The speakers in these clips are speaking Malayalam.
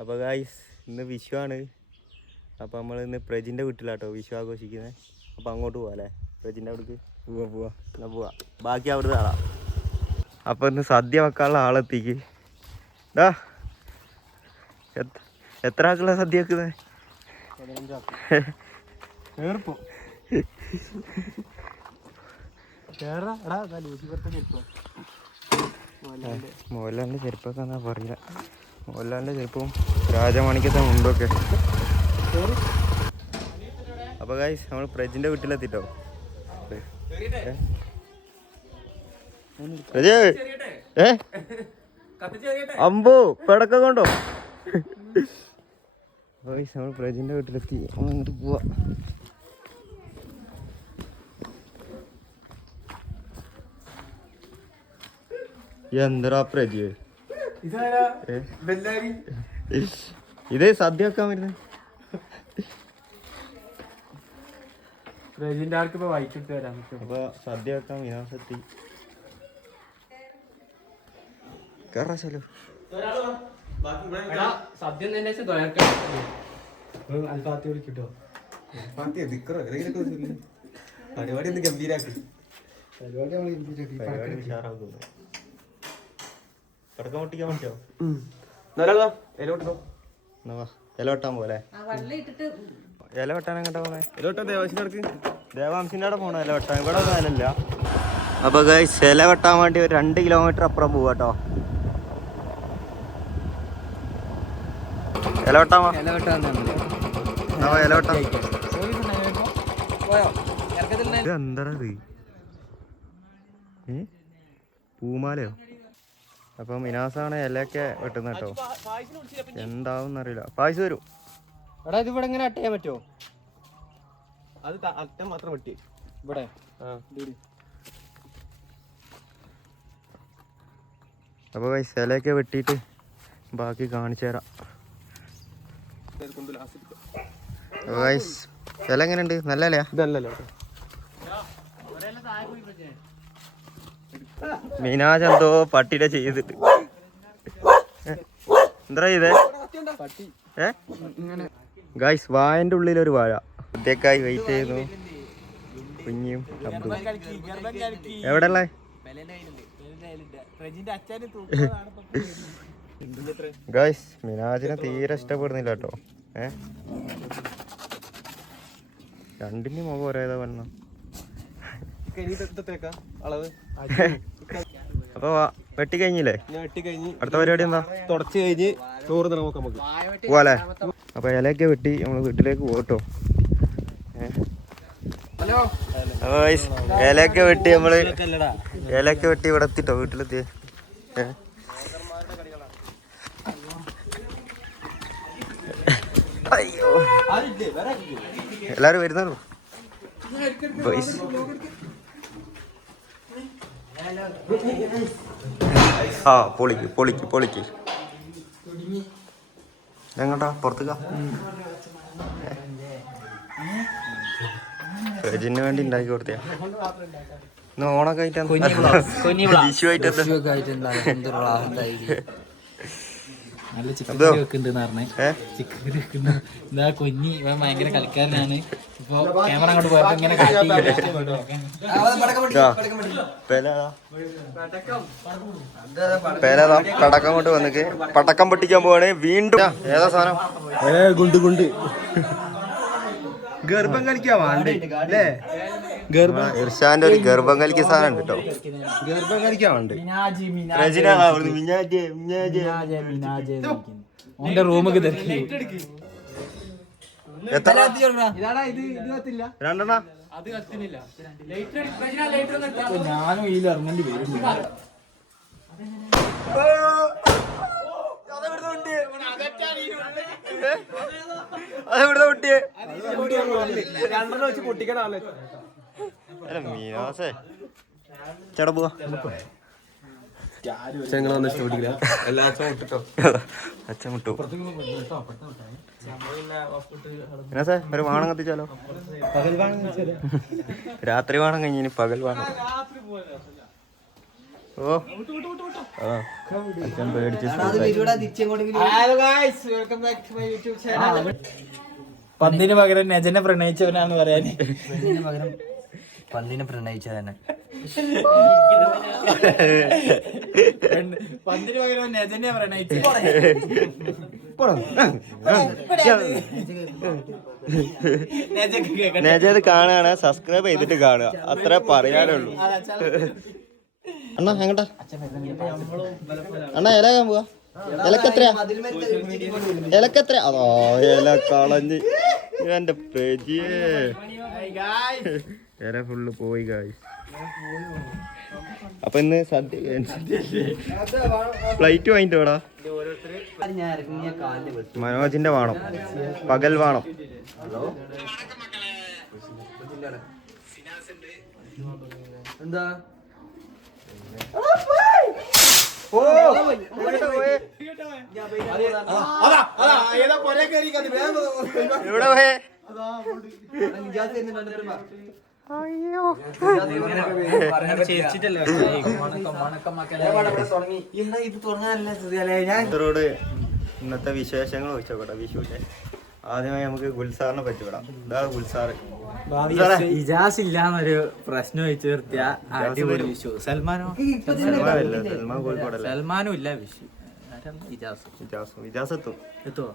അപ്പോൾ ഗായ്സ് ഇന്ന് വിഷു ആണ്. അപ്പോൾ നമ്മൾ ഇന്ന് പ്രജിൻ്റെ വീട്ടിലാട്ടോ വിഷു ആഘോഷിക്കുന്നത്. അപ്പോൾ അങ്ങോട്ട് പോവാം അല്ലേ? പ്രജിൻ്റെ അവിടേക്ക് എന്നാൽ പോവാം. ബാക്കി അവിടുന്ന് ആളാം. അപ്പോൾ ഇന്ന് സദ്യ വെക്കാനുള്ള ആളെത്തിക്ക്. ഡാ എത്ര ആക്കുള്ള സദ്യ വെക്കുന്നത്? മോഹൻലാലിൻ്റെ ചെരുപ്പൊക്കെ എന്നാ പറയില്ല. മോഹൻലാലിൻ്റെ ചെരുപ്പവും രാജമാണിക്കത്തെ മുണ്ടൊക്കെ. അപ്പോൾ ഗൈസ് നമ്മൾ പ്രജിൻ്റെ വീട്ടിലെത്തിട്ടോ. അമ്പോ പടക്കം കൊണ്ടോ? അപ്പോൾ ഗൈസ് നമ്മൾ പ്രജിൻ്റെ വീട്ടിലെത്തി. നമ്മൾ അങ്ങോട്ട് പോവാ. എന്തരാ പ്രജി ഇത് സദ്യ വെക്കാൻ വരുന്നത്? അപ്പൊ സദ്യ വെക്കാൻ വിനാശത്തി കേറാശാലോ. പരിപാടി ഒന്ന് ഗംഭീരാക്കി. പടക്കം പൊട്ടിക്കാൻ പറ്റോ? ഇല വെട്ടാൻ പോലെ. ഇല വെട്ടാൻ എങ്ങോട്ടാ പോണേ? ദേവാംശിൻ്റെ അവിടെ പോണോ ഇല വെട്ടാൻ? ഇവിടെ ഒന്നും ഇലല്ല. അപ്പൊ ഗൈസ് ഇല വെട്ടാൻ വേണ്ടി ഒരു 2 കിലോമീറ്റർ അപ്പുറം പോവാട്ടോ. ഇല വെട്ടാൻ ഇല വെട്ടാൻ എന്താ പൂമാലയോ? അപ്പം മിനാസാണ് ഇലയൊക്കെ വെട്ടുന്ന കേട്ടോ. എന്താവും അറിയില്ല. പായസം വരും. എടാ ഇത് ഇവിടെ എങ്ങനെ അട്ടയാൻ പറ്റുമോ? അത് അറ്റം മാത്രം വെട്ടി ഇവിടെ. അപ്പോൾ ഇലയൊക്കെ വെട്ടിയിട്ട് ബാക്കി കാണിച്ചു തരാം. ഇല എങ്ങനെയുണ്ട്? നല്ല ഇലയാ? ഇതല്ലല്ലോ മീനാജ് എന്തോ പട്ടിയുടെ ചെയ്തിട്ട് എന്താ ചെയ്തേ? ഗൈസ് വായന്റെ ഉള്ളിലൊരു വാഴ സദ്യക്കായി വെയിറ്റ് ചെയ്യുന്നു. കുഞ്ഞിയും എവിടെ ഉള്ളേ? ഗൈസ് മിനാജിനെ തീരെ ഇഷ്ടപ്പെടുന്നില്ല കേട്ടോ. രണ്ടിന്റെ മുഖം ഒരേതാ പറഞ്ഞ. അപ്പൊ വെട്ടി കഴിഞ്ഞില്ലേ? അടുത്ത പരിപാടി എന്താ? തുടച്ച് കഴിഞ്ഞ് ചോറ് പോവാല്ലേ? അപ്പൊ ഇലയൊക്കെ വെട്ടി നമ്മള് വീട്ടിലേക്ക് പോകട്ടോ. ഇലയൊക്കെ വെട്ടി നമ്മള് ഇലയൊക്കെ വെട്ടി ഇവിടെ എത്തിട്ടോ. വീട്ടിലെത്തി. അയ്യോ എല്ലാരും വരുന്നോ? ആ പൊളിക്ക് പൊളിക്ക് പൊളിക്ക്. എങ്ങോട്ടാ? പുറത്തേക്കാ? പ്രജിന് വേണ്ടി ഉണ്ടാക്കി കൊടുത്തയാ. ഇന്ന് ഓണൊക്കെ ആയിട്ടാണ് വിഷു ആയിട്ട് നല്ല ചിക്കൻ കറി വെക്കുന്നുണ്ട് പറഞ്ഞേ. ചിക്കൻ കറി വെക്കുന്ന എന്താ കുഞ്ഞി ഭയങ്കര കളിക്കാരനാണ്. ഇപ്പൊ ക്യാമറ അങ്ങോട്ട് പോയപ്പോ ഇങ്ങനെ പടക്കം കൊണ്ട് വന്നിക്ക് പടക്കം പൊട്ടിക്കാൻ പോവാണ് വീണ്ടും. ഏതാ സാധനം? ഗുണ്ട് ഗുണ്ട് ഗർഭം കളിക്കാവാ അല്ലേ? ഇർഷാന്റെ ഒരു ഗർഭം കളിക്കുന്ന സാധനം ഉണ്ട് കേട്ടോ. ഗർഭം കളിക്കാവുണ്ട്. റൂമൊക്കെ രണ്ടെണ്ണ ഞാനും ഇതിൽ ഇറങ്ങേണ്ടി വരും. അതെവിടുന്ന കുട്ടിയെ? രണ്ടെണ്ണം വെച്ച് പൊട്ടിക്കണല്ലേ? മീനാസേ ചേട്ടാ പോവാ. അച്ഛൻ വിട്ടു. ഒരു വാണം കത്തിച്ചാലോ? രാത്രി വാണം കഴിഞ്ഞിന് പകൽ വാണം. ഓ ആ അച്ഛൻ പേടിച്ച് പന്തിന് പകരം നജനെ പ്രണയിച്ചവനാന്ന് പറയാൻ. പന്തിനെ പ്രണയിച്ചതന്നെ. പന്തിന് പകരം നജനെ പ്രണയിച്ച. നേജത് കാണുകയാണ്, സബ്സ്ക്രൈബ് ചെയ്തിട്ട് കാണുക, അത്ര പറയാനുള്ളൂ. അണ്ണാ എങ്ങട്ടാ അണ്ണാ ഇല കാണാൻ പോവാ? ഇലക്കെത്രയാ? ഇലക്കെത്ര? അതോ ഇല കളഞ്ഞ് എന്റെ പെജിയേ, ഇല ഫുള്ള് പോയി ഗായ്സ്. അപ്പൊ ഇന്ന് സദ്യ ഫ്ലൈറ്റ് വാങ്ങിട്ട് വേടാ. മനോജിന്റെ വേണം, പകൽ വേണം. എന്താ എവിടെ പോയേ? ഇവരോട് ഇന്നത്തെ വിശേഷങ്ങൾ ചോദിച്ചോട്ടെ വിഷുവിന്റെ. ആദ്യമായി നമുക്ക് ഗുൽസാറിനെ പറ്റിവിടാം. ഇതാ ഗുൽസാറ്. ഇജാസ് ഇല്ലാന്നൊരു പ്രശ്നം വെച്ച് നിർത്തിയ അടിപൊളി വിഷു. സൽമാനോ? സൽമാൻ കോഴിക്കോടല്ലേ? സൽമാനും ഇല്ല വിഷു. ഇജാസ് എത്തും. എത്തുവോ?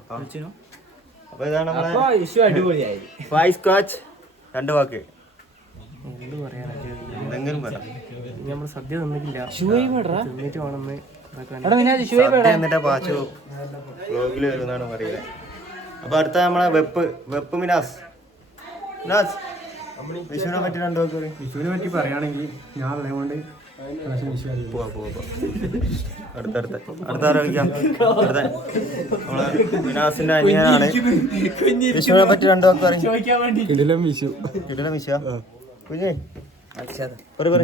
അപ്പൊ ഇതാണ് നമ്മളെ വിഷു അടിപൊളിയായി. Five scotch. 2 വാക്ക് എന്തെങ്കിലും പറ. നമ്മൾ സദ്യ തന്നിട്ടില്ല, തിന്നിട്ട് വേണമെന്ന്. എന്നിട്ടാ പാച്ചു വ്ലോഗില് വരുന്നാണ് പറയുന്നത്. അപ്പൊ അടുത്ത നമ്മളെ വെപ്പ് മിനാസ്. വിഷുവിനെ പറ്റി 2 വാക്ക് പറയും. വിഷുവിനെ പറ്റി പറയുകയാണെങ്കിൽ ഞാൻ ഉള്ളത് കൊണ്ട് പോവാ അടുത്ത ആരോഗ്യം. അടുത്ത നമ്മളെ മിനാസിന്റെ അനിയനാണ്. വിഷുവിനെ പറ്റി 2 വാക്ക് പറയും. കിടിലം വിഷു. കിടിലം വിഷു കുഞ്ഞേ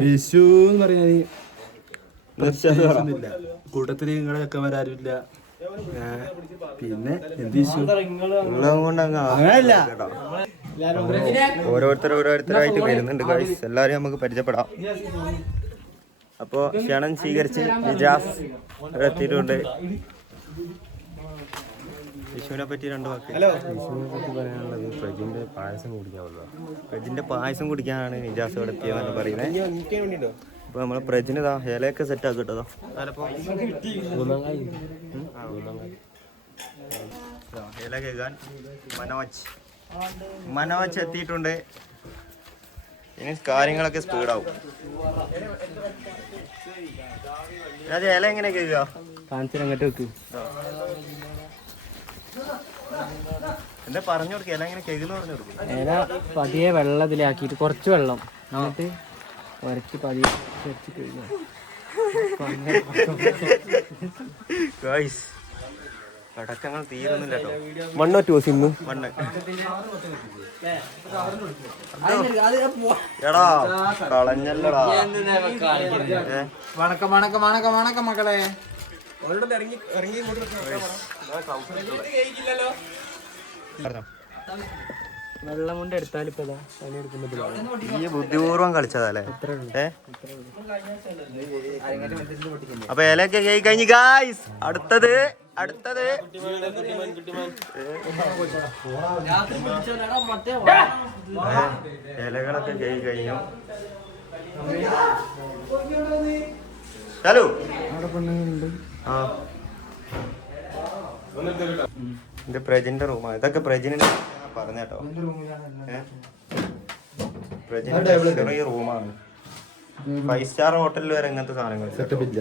വിഷു എന്ന് പറഞ്ഞാൽ കൂട്ടത്തില് നിങ്ങളെ ചെക്കന്മാരാരുമില്ല. പിന്നെ എന്ത് വിഷു കൊണ്ട് ഓരോരുത്തരായിട്ട് വരുന്നുണ്ട് ഗൈസ്. എല്ലാവരും നമുക്ക് പരിചയപ്പെടാം. അപ്പോ ക്ഷണം സ്വീകരിച്ച് നിജാസ് എത്തിയിട്ടുണ്ട്. വിഷുവിനെ പറ്റി 2 വാക്ക്. വിഷുവിനെ പറ്റി പറയാനുള്ളത് പ്രജിന്റെ പായസം കുടിക്കാവുന്ന. പ്രജിന്റെ പായസം കുടിക്കാനാണ് നിജാസ് ഇവിടെ എത്തിയെന്നാണ് പറയുന്നത്. അപ്പൊ നമ്മളെ പ്രജിന് ഇലയൊക്കെ സെറ്റ് ആക്കി കിട്ടതോ. ഇല കേൾക്കാൻ മനോജ് എത്തിയിട്ടുണ്ട്. ഇനി കാര്യങ്ങളൊക്കെ സ്പീഡാവും. അത് ഇല എങ്ങനെ കേൾക്കുക? അങ്ങോട്ട് വെക്ക്. എന്താ പറഞ്ഞു കൊടുക്കുക? ഇല എങ്ങനെ കേൾക്കുന്ന പറഞ്ഞു കൊടുക്കും. ഇല പതിയെ വെള്ളത്തിലാക്കിയിട്ട് കുറച്ച് വെള്ളം എന്നിട്ട് വരച്ച് പതിയെ കഴിഞ്ഞാൽ പടക്കങ്ങൾ തീരുന്നില്ല കേട്ടോ. മണ്ണൊറ്റോ സിമ്മ് മണ്ണ് എടാ കളഞ്ഞല്ലടാ. വണക്കം മക്കളെ. വെള്ളം കൊണ്ട് എടുത്താൽ ഇപ്പൊ പണിയെടുക്കുമ്പോ ഈ ബുദ്ധിപൂർവ്വം കളിച്ചതല്ലേ. അപ്പൊ ഇലയൊക്കെ കേൾക്കി കഴിഞ്ഞു ഗായ്സ്. അടുത്തത് ഇലകളൊക്കെ കേൾക്കി കഴിഞ്ഞു. ഹലോ ആ ഇത് പ്രജിന്റെ റൂമാണ്. ഇതൊക്കെ പ്രജിനെ പറഞ്ഞേട്ടോ. പ്രജിന്റെ ചെറിയ റൂമാണ്. 5 സ്റ്റാർ ഹോട്ടലിൽ വരെ ഇങ്ങനത്തെ സാധനങ്ങൾ സെറ്റപ്പ് ഇല്ല.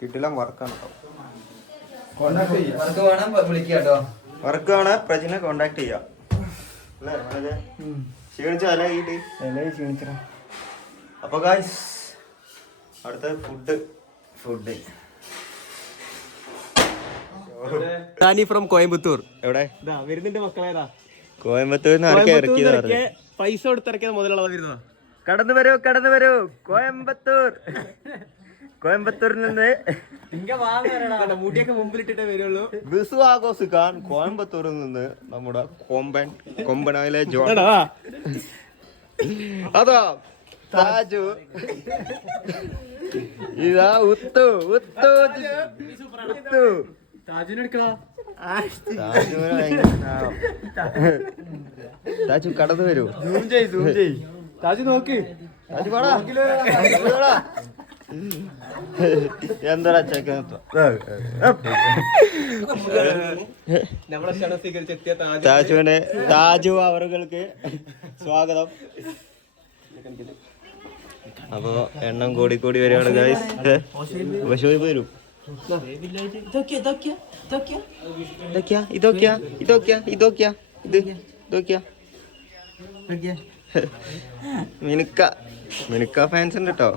കിട്ടില്ല വർക്കാണ് കേട്ടോ. വർക്ക് വേണേ പ്രജിനെ കോണ്ടാക്ട് ചെയ്യാം അല്ലേ? ക്ഷീണിച്ച അല ക്ഷീണിച്ച. അപ്പൊ ഗായ്സ് അടുത്ത ഫുഡ് ഫ്രം കോയമ്പത്തൂർ. എവിടെ വരുന്നുണ്ട് മക്കളേതാ? കോയമ്പത്തൂരിന്ന് ആർക്കെ ഇറക്കിയതാ? പൈസ കൊടുത്തിറക്കിയത് മുതലുള്ള വരുന്നതാ. കടന്നു വരൂ കോയമ്പത്തൂർ. കോയമ്പത്തൂരിൽ നിന്ന് മുടിയൊക്കെ മുമ്പിലിട്ടിട്ടേ വരുള്ളൂ. വിഷു ആഘോഷിക്കാൻ കോയമ്പത്തൂരിൽ നിന്ന് നമ്മുടെ കൊമ്പനായിലെ ജോൺ അതാ താജു ഇതാ ഉത്തു താജു കടന്നു വരൂ. താജു നോക്ക്. എന്താ താജു അവർക്ക് സ്വാഗതം. അപ്പൊ എണ്ണം കൂടി വരികയാണ് ഗൈസ്. ഷോയിബ് വരും. മിനുക്ക ഫാൻസ് ഉണ്ട് കേട്ടോ.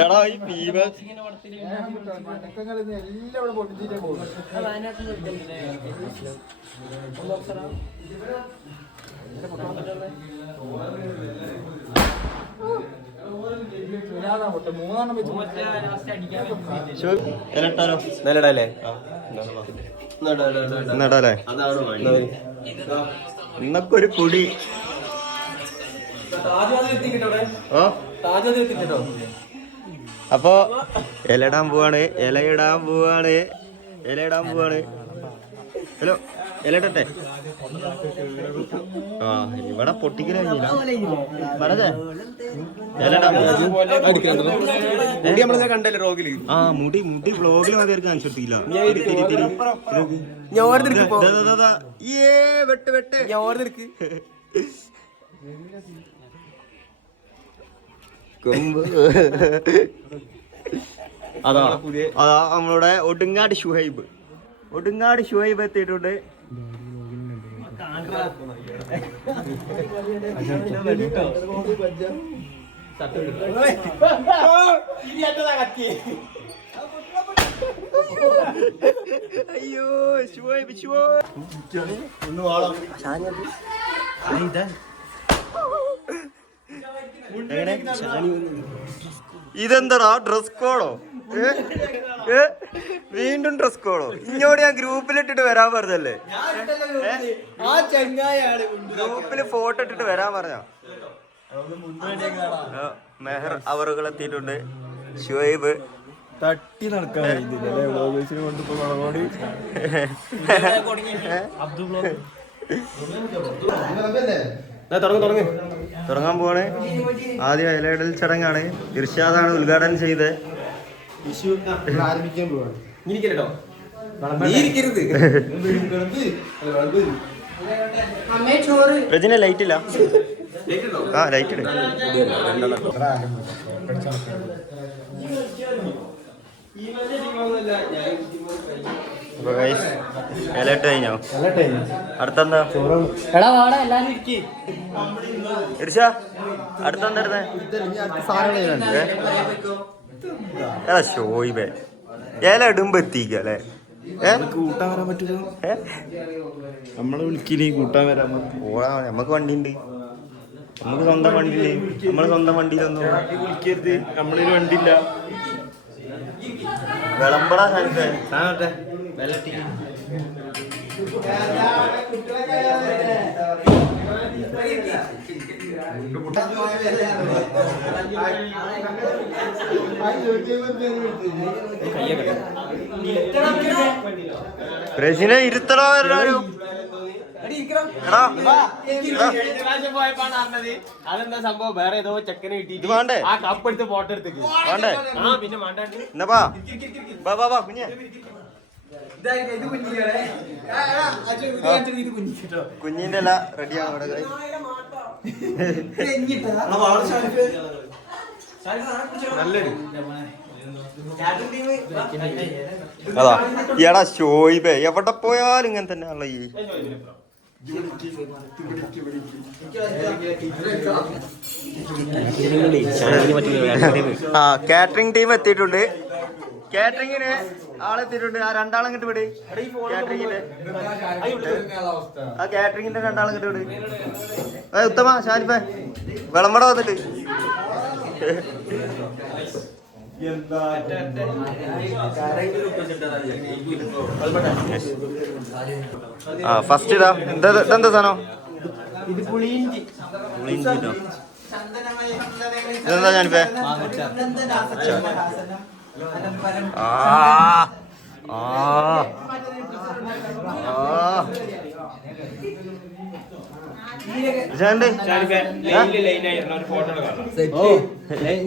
എടാ ഈ ഫീവർ നടല്ലേ ഇന്നൊക്കെ ഒരു പൊടി. അപ്പൊ ഇലയിടാൻ പോവാണ്. ഹലോ ഇലയിട്ടെ. ആ ഇവിടെ പൊട്ടിക്കലില്ല. പറഞ്ഞേ ആ മുടി വ്ളോഗിൽ മതി കാണിച്ചു കൊടുത്തില്ല. അതാ നമ്മളുടെ ഒടുങ്ങാട് ഷുഹൈബ് എത്തിയിട്ടുണ്ട്. അയ്യോ ഇതെന്താടാ ഡ്രസ് കോഡോ? വീണ്ടും ഡ്രസ് കോഡോ? ഇങ്ങോട്ട് ഞാൻ ഗ്രൂപ്പിലിട്ടിട്ട് വരാൻ പറഞ്ഞല്ലേ? ഗ്രൂപ്പില് ഫോട്ടോ ഇട്ടിട്ട് വരാൻ പറഞ്ഞ. മെഹർ അവറുകൾ എത്തിയിട്ടുണ്ട്. ഷുഹൈബ് തട്ടി നടക്കാൻ തുടങ്ങാൻ പോവാണ്. ആദ്യം ഇലയിടൽ ചടങ്ങാണ്. ഇർഷാദാണ് ഉദ്ഘാടനം ചെയ്ത്. ആരംഭിക്കാൻ പോവാണ്. പ്രജിനെ ലൈറ്റ് ഇല്ല. ആ ലൈറ്റ് ഇട്. ഇലയിട്ട് കഴിഞ്ഞോ? അടുത്തെന്താ ഇർഷ? അടുത്തെന്താ എടാ ഷോയിബേ ഇല ഇടുമ്പോ എത്തിക്കല്ലേ? കൂട്ടാൻ വരാൻ പറ്റൂല. നമ്മളെ വിളിക്കില്ലേ കൂട്ടാൻ വരാൻ? ഓടാ നമ്മക്ക് വണ്ടിയുണ്ട്. നമുക്ക് സ്വന്തം വണ്ടിയില്ലേ? നമ്മള് സ്വന്തം വണ്ടിയിലൊന്നും വിളിക്കരുത്. നമ്മളൊരു വണ്ടിയില്ല. വിളമ്പടാ സാധനത്തെ. പ്രജിനെ ഇരുത്തടോ. അതെന്താ സംഭവം? വേറെ ഏതോ ചെക്കനെ കിട്ടിയിട്ട് വേണ്ടേ? ആ കപ്പ് എടുത്ത് ഫോട്ടോ എടുത്തേക്ക് വേണ്ടേ? പിന്നെ എന്നാ ബാ കുഞ്ഞെ. കുഞ്ഞിന്റെ എല്ലാം റെഡിയാണ് ഇവിടെ. അതാ എടാ ഷോയിബേ എവിടെ പോയാലും ഇങ്ങനെ തന്നെ ആണല്ലോ ഈ. ആ കാറ്ററിംഗ് ടീം എത്തിയിട്ടുണ്ട്. കാറ്ററിങ്ങിന് ആളെത്തിയിട്ടുണ്ട്. ആ രണ്ടാളും ഇങ്ങോട്ട് വിട്. കാറ്ററിങ്ങിന്റെ ആ കാറ്ററിങ്ങിന്റെ രണ്ടാളും ഇങ്ങോട്ട് വിട്. ഉത്തമ ഷാനിഫേ വിളമ്പട വന്നിട്ട് ആ ഫസ്റ്റ് ഇതാ എന്താ സാധനം? ഇതെന്താ ഞാനിപ്പേ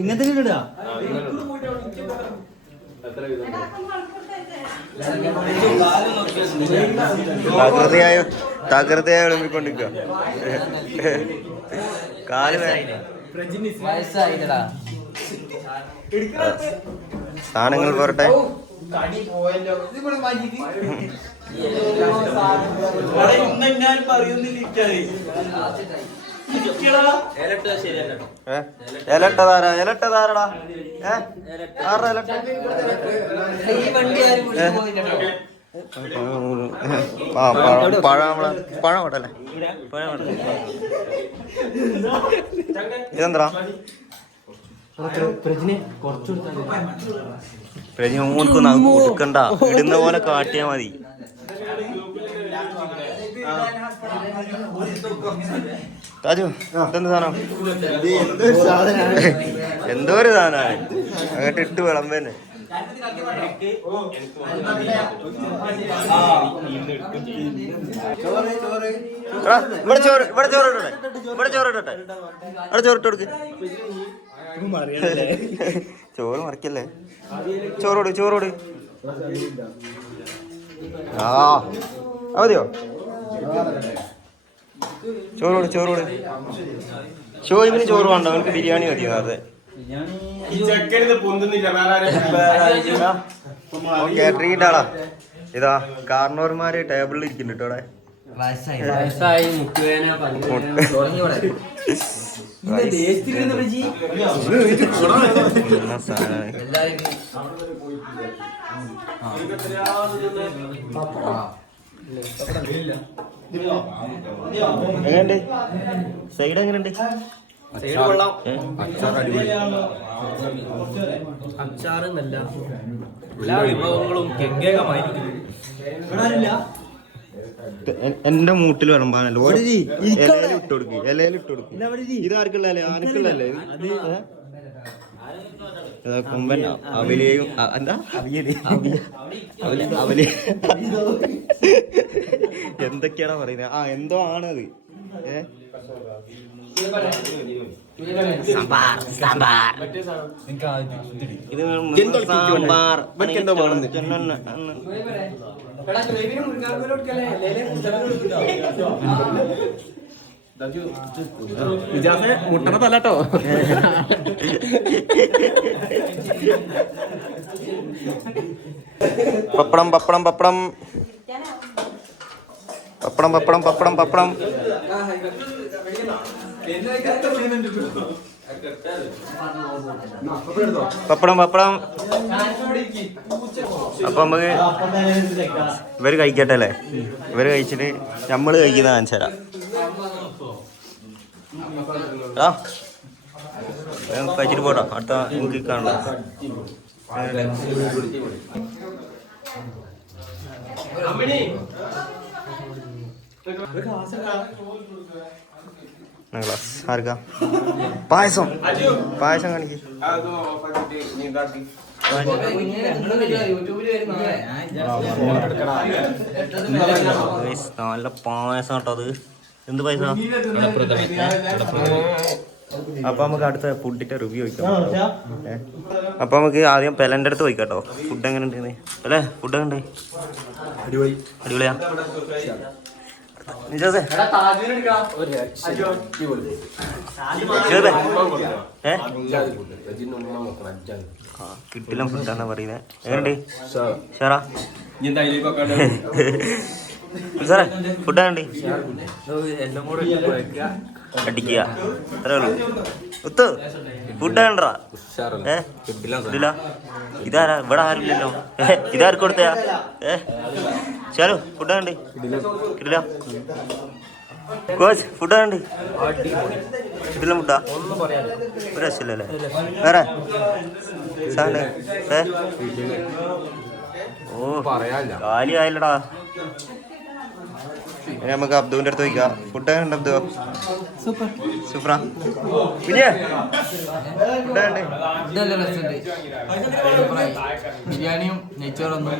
ഇങ്ങനത്തെ ഇടാ തകൃതിയായി വിളമ്പിക്കൊണ്ടിരിക്കുക. കാല് സാധനങ്ങൾ പോരട്ടെ. ഇലട്ടതാരടാ പഴം ഇടല്ലേ? ഇതെന്താ പ്രജി ഓനക്കൊന്നും കൊടുക്കണ്ട, ഇടുന്ന പോലെ കാട്ടിയാ മതി. താജു ഇതെന്ത് സാധനം? എന്തോ ഒരു സാധനമാണ് അങ്ങോട്ട് ഇട്ട് വിളമ്പന്നെ. ഇവിടെ ചോറ് ഇട്ടോട്ടെ, ഇവിടെ ചോറ് ഇട്ടോട്ടെ, അവിടെ ചോറിട്ട് കൊടുക്ക്. ചോറ് മറിക്കല്ലേ? ചോറോട് ആ മതിയോ? ചോറോട് ഷോയിബിന് ചോറ് വേണ്ട, അവർക്ക് ബിരിയാണി മതിയോ? അതെ കാറ്ററിംഗിന്റെ ആളാ. ഇതാ കാർണോർമാര് ടേബിളിൽ ഇരിക്കുന്നുണ്ട് ഇവിടെ. എങ്ങനെയുണ്ട് സൈഡ്? എങ്ങനെയുണ്ട്? അച്ചാറെന്നല്ല എല്ലാ വിഭവങ്ങളും ഗംഗേകമായിരിക്കും. എന്റെ മൂട്ടിൽ വിളമ്പാനല്ലോ. ഇട്ട് കൊടുക്കും, ഇലയിൽ ഇട്ട് കൊടുക്കും. ഇതാർക്കുള്ളല്ലേ? ആനക്കുള്ളല്ലേ? കൊമ്പൻ അവലിയും എന്താ അവലി എന്തൊക്കെയാണോ പറയുന്നത്? ആ എന്തോ ആണത്. സാമ്പാർ ഇത് സാമ്പാർ. മുട്ടണ തല്ലാട്ടോ. പപ്പടം പപ്പടം പപ്പടം പപ്പടം പപ്പടം പപ്പടം പപ്പടം. പപ്പടം പപ്പടം. അപ്പൊ നമുക്ക് ഇവര് കഴിക്കട്ടെ അല്ലേ? ഇവര് കഴിച്ചിട്ട് നമ്മള് കഴിക്കുന്ന കാണിച്ചു തരാം. കഴിച്ചിട്ട് പോട്ടോ, അടുത്ത എനിക്ക് കാണണ്ട. ആർക്കാ പായസം? പായസം കാണിക്ക്. നല്ല പായസം കേട്ടോ അത്. എന്ത് പായസം? അപ്പൊ നമുക്ക് അടുത്ത ഫുഡിന്റെ റിവ്യൂ വയ്ക്കാം. അപ്പൊ നമുക്ക് ആദ്യം പെലന്റെ അടുത്ത് വയ്ക്കാട്ടോ. ഫുഡ് എങ്ങനെ ഉണ്ട് അല്ലേ? ഫുഡ് എങ്ങനെ ഉണ്ട്? അടിപൊളിയാ. കിട്ടില്ല ഫുഡാണ് പറയുന്നത്. എങ്ങനെയുണ്ട് ഷാറാ? സാറേ ഫുഡ് എങ്ങനെയുണ്ട്? അടിക്കുക അത്രേ ഉള്ളൂ. ഒത്ത് ഫുഡ് വേണ്ടാ ഇതാരാ ഇവിടെ ആരുമില്ലല്ലോ ഇതാർക്ക് കൊടുത്തയാ ചാലോ ഫുഡ് വേണ്ടേ കിട്ടില്ല കോച്ച് ഫുഡ് വേണ്ടേ കിട്ടില്ല മുട്ട ഒരു രക്ഷയില്ലല്ലേ വേറെ സാധനം ഓ കാലി ആയില്ലടാ നമുക്ക് അബ്ദുവിന്റെ അടുത്ത് ചോദിക്കാം ഫുഡ് ഉണ്ട് അബ്ദു സൂപ്പറാ പിന്നെ ബിരിയാണിയും നെയ്ച്ചോറൊന്നും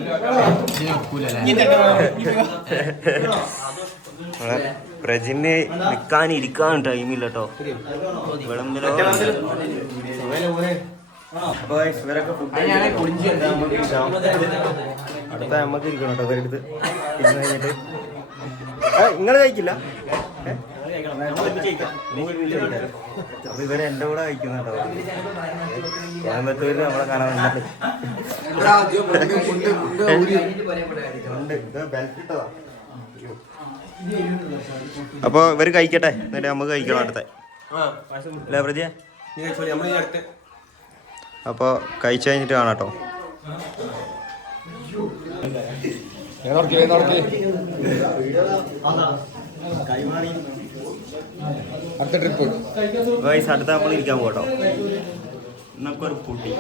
പ്രജിന് നിൽക്കാൻ ഇരിക്കാൻ ടൈമില്ല കേട്ടോ വിളമ്പിലോ ഇവരൊക്കെ ഫുഡ് അടുത്ത നമുക്ക് ഇരിക്കണം കേട്ടോ ഇവരെടുത്ത് ഇരുന്ന് കഴിഞ്ഞിട്ട് നിങ്ങൾ കഴിക്കില്ല അപ്പൊ ഇവരെ എന്റെ കൂടെ കഴിക്കുന്നുണ്ടോ കോയമ്പത്തൂരിൽ നമ്മളെ കാണാൻ അപ്പൊ ഇവര് കഴിക്കട്ടെ എന്നിട്ട് നമുക്ക് കഴിക്കണം അടുത്ത അല്ലേ പ്രജ അപ്പൊ കഴിച്ചു കഴിഞ്ഞിട്ട് കാണാട്ടോ അടുത്ത ട്രിപ്പ് അടുത്ത നമ്മൾ ഇരിക്കാൻ പോട്ടോ എന്നൊക്കെ ഒരു പൊട്ടി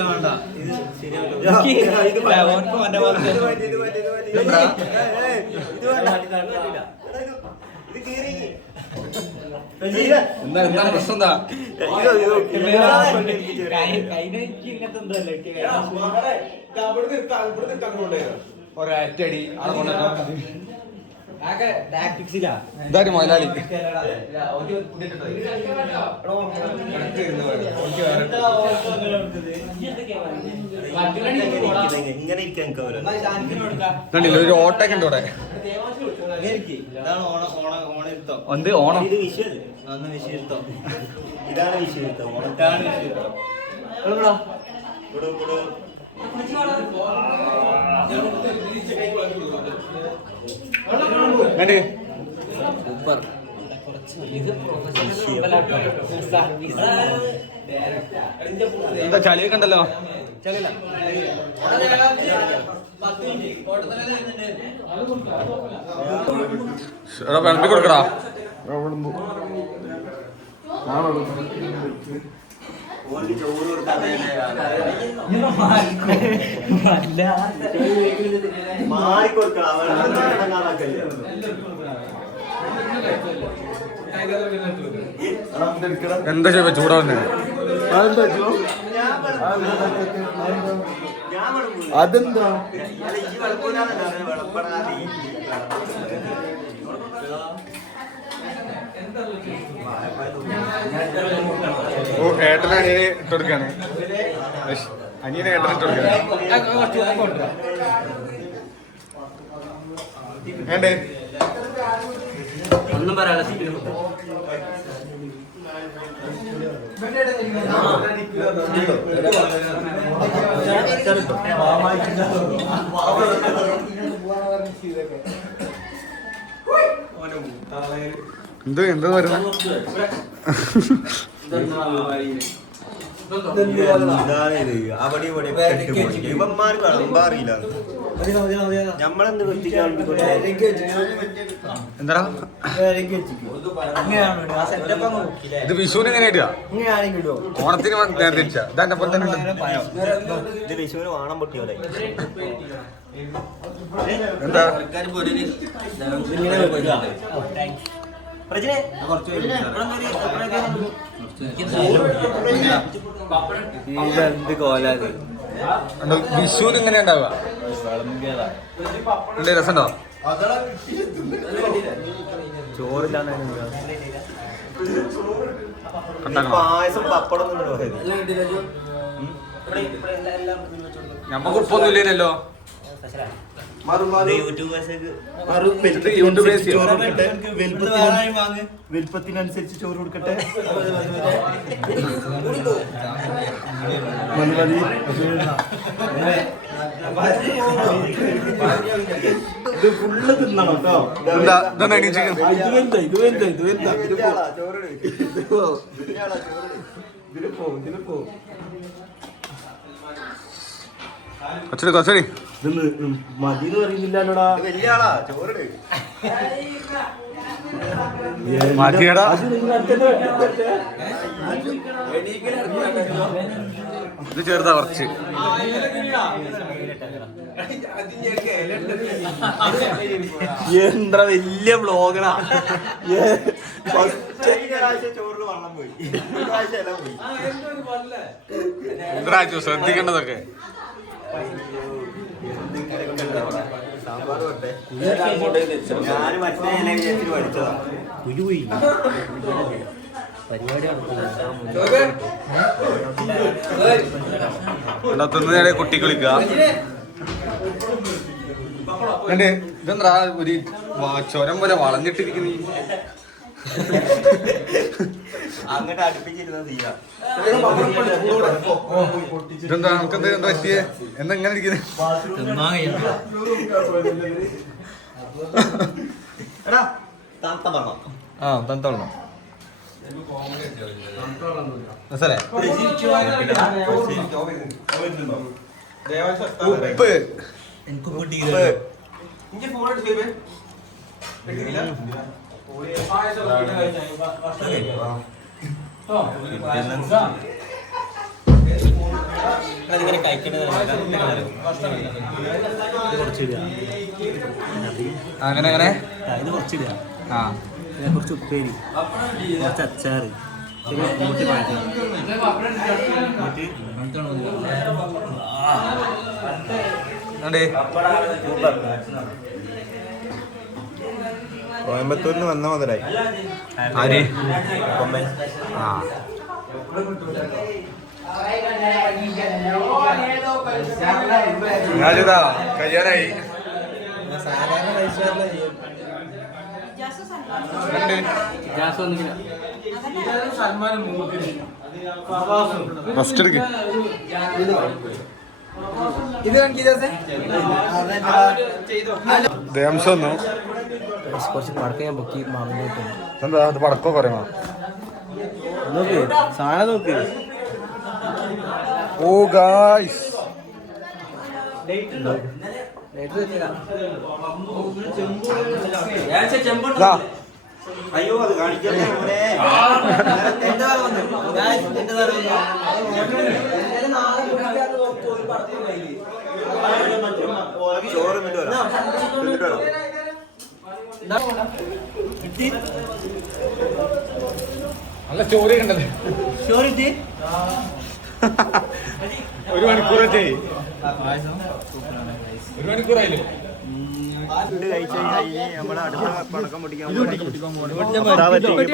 വേണ്ട എന്താണ് പ്രശ്നം എന്താ ഒരറ്റടി ഇതാരും മൊയലാളി ഒരു ഓട്ടൊക്കെ ഉണ്ട് ഇവിടെ എന്ത് ഓണം ഇതാണ് വിഷയത്തോ ഓണത്താണ് വിഷയത്തോ എന്താ ചളിയൊക്കെ ഉണ്ടല്ലോ വിളമ്പി കൊടുക്കടാ എന്താ ചെയ്യുക ചൂടാവുന്നേ അതെന്താ ഓ ഏട്ടനെ അനിയനെ ഇട്ടെടുക്കാണ് അനിയനെ ഏട്ടനെ ഇട്ടെടുക്കാണ് വേണ്ടേ ഒന്നും പറയാ എന്താ വരുന്നത് ഇവന്മാര് വിളമ്പാറിയില്ല നമ്മളെന്ത് എന്താ ഇത് വിഷുവിന് എങ്ങനെയാ ഓണത്തിന് നേരത്തെ ഇതാ പോലെ തന്നെ ഇത് വിഷുവിന് വാണം പൊട്ടിയോടെ എന്താ എന്ത് കോലാത് വിഷുവിന് എങ്ങനെ ഉണ്ടാവുക രസമുണ്ടോ ചോറില്ലാന്ന് ഉണ്ടാക്കണം പായസം പപ്പടം ഞമ്മക്ക് ഉപ്പൊന്നും ഇല്ലല്ലോ വലിപ്പത്തിനനുസരിച്ച് ചോറ് കൊടുക്കട്ടെ. ഇത് ഫുള്ള് തിന്നണം കേട്ടോ. മതിന്ന് പറയുന്നില്ലോടാ. വലിയ ആളാ ചോറ് ഇത് ചെറുതാ കുറച്ച്. എന്താ വലിയ ബ്ലോഗറാ. ചോറിൽ വെള്ളം പോയി. ശ്രദ്ധിക്കേണ്ടതൊക്കെ. സാമ്പാർ കൊട്ടെ. ഞാൻ മറ്റേ ഇല വിചാരിച്ചിട്ട് പഠിച്ചതാ. പരിപാടി കുട്ടി കളിക്കുക. ഇതെന്താ ഒരു ചൊരം പോലെ വളഞ്ഞിട്ടിരിക്കുന്നു. അങ്ങോട്ട് അടുപ്പിച്ചിരുന്ന ചെയ്യാം. ഇതെന്താ നമുക്കെന്താ എന്താ പറ്റിയേ? എന്താ ഇങ്ങനെ ഇരിക്കുന്നത്? ആ തണുത്തോളണം. ഉപ്പ് അങ്ങനെ അങ്ങനെ ഇത് കുറച്ചിടുക. ആ കുറച്ച് ഉപ്പേരി, കുറച്ച് അച്ചാറ്, കൂട്ടി മാറ്റണം. കോയമ്പത്തൂരിന് വന്ന മുതലായി. ആര്? ആ ഞാനിതാ കഴിയാനായി. ഫസ്റ്റ് എടുക്ക്. ദേംശൊന്നു കുറച്ച് പടക്കം ഞാൻ ബുക്ക് ചെയ്ത് മാമിൻ്റെ എന്താ അത് പടക്കോ കുറയുമോ? നോക്ക് സാധനം നോക്ക്. ഓ ഗായ്സ് അയ്യോ അത് കാണിക്കല്ലേ. ചോറ് നല്ല സ്റ്റോറി ഉണ്ടല്ലേ. ഒരു മണിക്കൂറൊക്കെ ഫുഡ് കഴിച്ചു കഴിഞ്ഞ് നമ്മളെ അടുത്ത പടക്കം പൊട്ടിക്കാൻ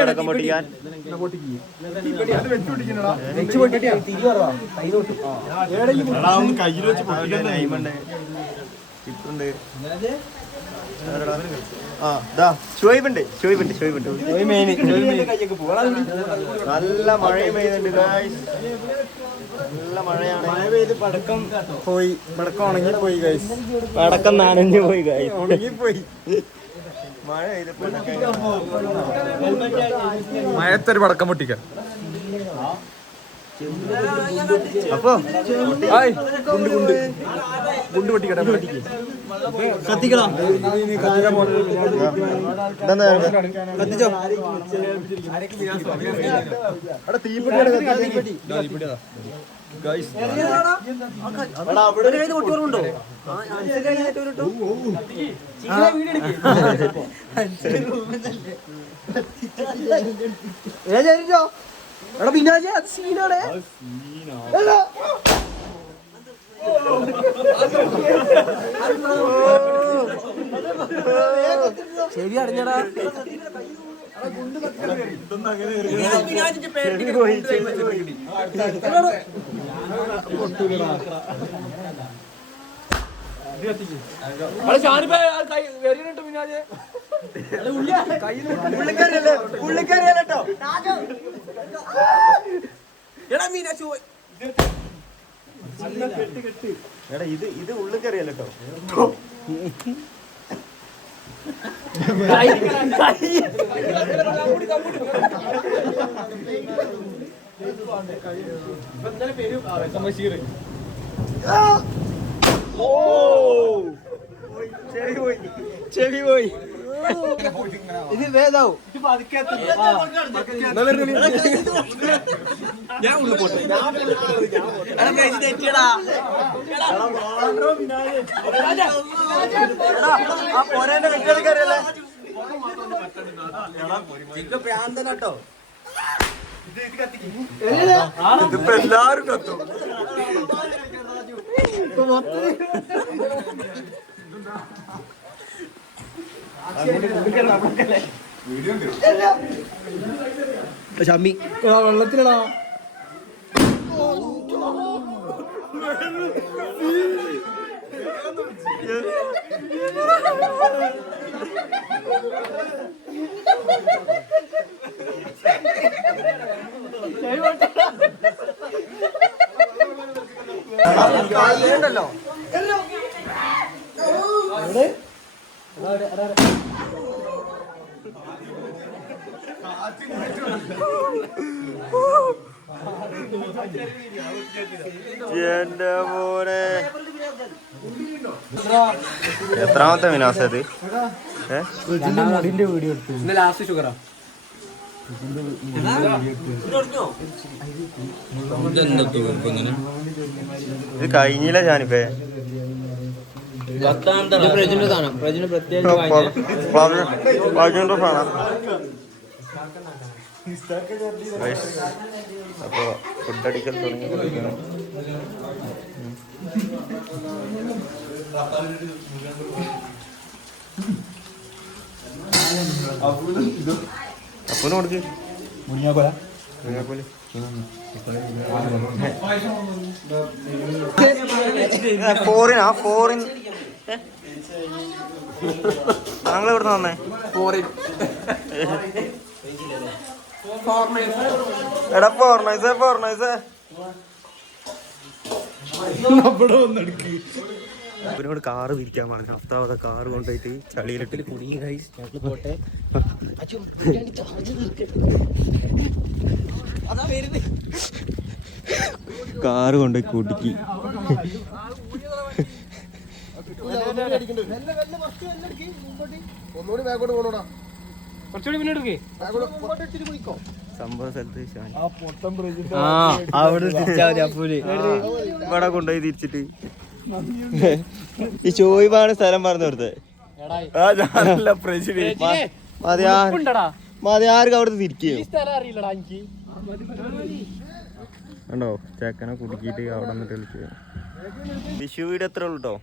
പടക്കം പൊട്ടിക്കാൻ കയ്യിൽ വെച്ച് നൈമുണ്ട് ഇട്ടുണ്ട്. ആ ഇതാ ഷോയിബുണ്ട്. നല്ല മഴയും പെയ്യുന്നുണ്ട് ഗായ്സ്. നല്ല മഴയാണ്. മഴ പെയ്ത് പടക്കം പോയി. പടക്കം ഉണങ്ങിപ്പോയി ഗായ്സ്. പടക്കം നനഞ്ഞു പോയി ഗായ്സ്. ഉണങ്ങിപ്പോയി. മഴ പെയ്തപ്പോ മഴത്തൊരു പടക്കം പൊട്ടിക്കാം. അപ്പൊ ഗുണ്ട് പൊട്ടിക്കട്ടെ. കത്തിക്കണം. കത്തിച്ചോ. കൊട്ടുണ്ടോ? എടാ പിന്നെ സീനാണ്. ശരി അറിഞ്ഞടാ. എടാ ഇത് ഉള്ളിൽ കയറിയല്ലോ. ചെവി പോയി. ഇത് വേദാവും. പ്രാന്തനട്ടോ. ഇതിപ്പോ എല്ലാരും കത്തും. ഷമ്മി വെള്ളത്തിലടാ. ണ്ടല്ലോ എന്റെ മോനെ. എത്രാമത്തെ വിനാശത്? വീഡിയോ എടുത്തു. ലാസ്റ്റ് ഷുഗറാ. ഇത് കഴിഞ്ഞില്ല ഞാനിപ്പേ. പ്രജിന്റെ സാധനം. പ്രജിന് പ്രത്യേകിച്ച് അപ്പൊ ഫുഡടിക്കൽ തുടങ്ങി. അപ്പന് കൊടുക്ക്. ഫോറിൻ താങ്കൾ എവിടെ വന്നേ? എടാ ഫോർണൈസേ ഇവരോട് കാറ് വിരിക്കാൻ പറഞ്ഞു. ഹഫ്താവത കാറ് കൊണ്ടുപോയിട്ട് ചളിയിലിട്ട് കുടുങ്ങി. പോട്ടെ കാറ് കൊണ്ടുപോയി കുടുക്കി. സംഭവ സ്ഥലത്ത് ഇവിടെ കൊണ്ടുപോയി തിരിച്ചിട്ട് ഈ ചോയ്വാണ് സ്ഥലം പറഞ്ഞു കൊടുത്തത്. മതി ആർക്കും അവിടുത്തെ തിരിക്കുകയോ ഉണ്ടോ? ചെക്കനെ കുടുക്കിയിട്ട് അവിടെ നിന്നിട്ട് കളിക്കുക. വിഷു വീട് എത്ര ഉള്ളൂ കേട്ടോ.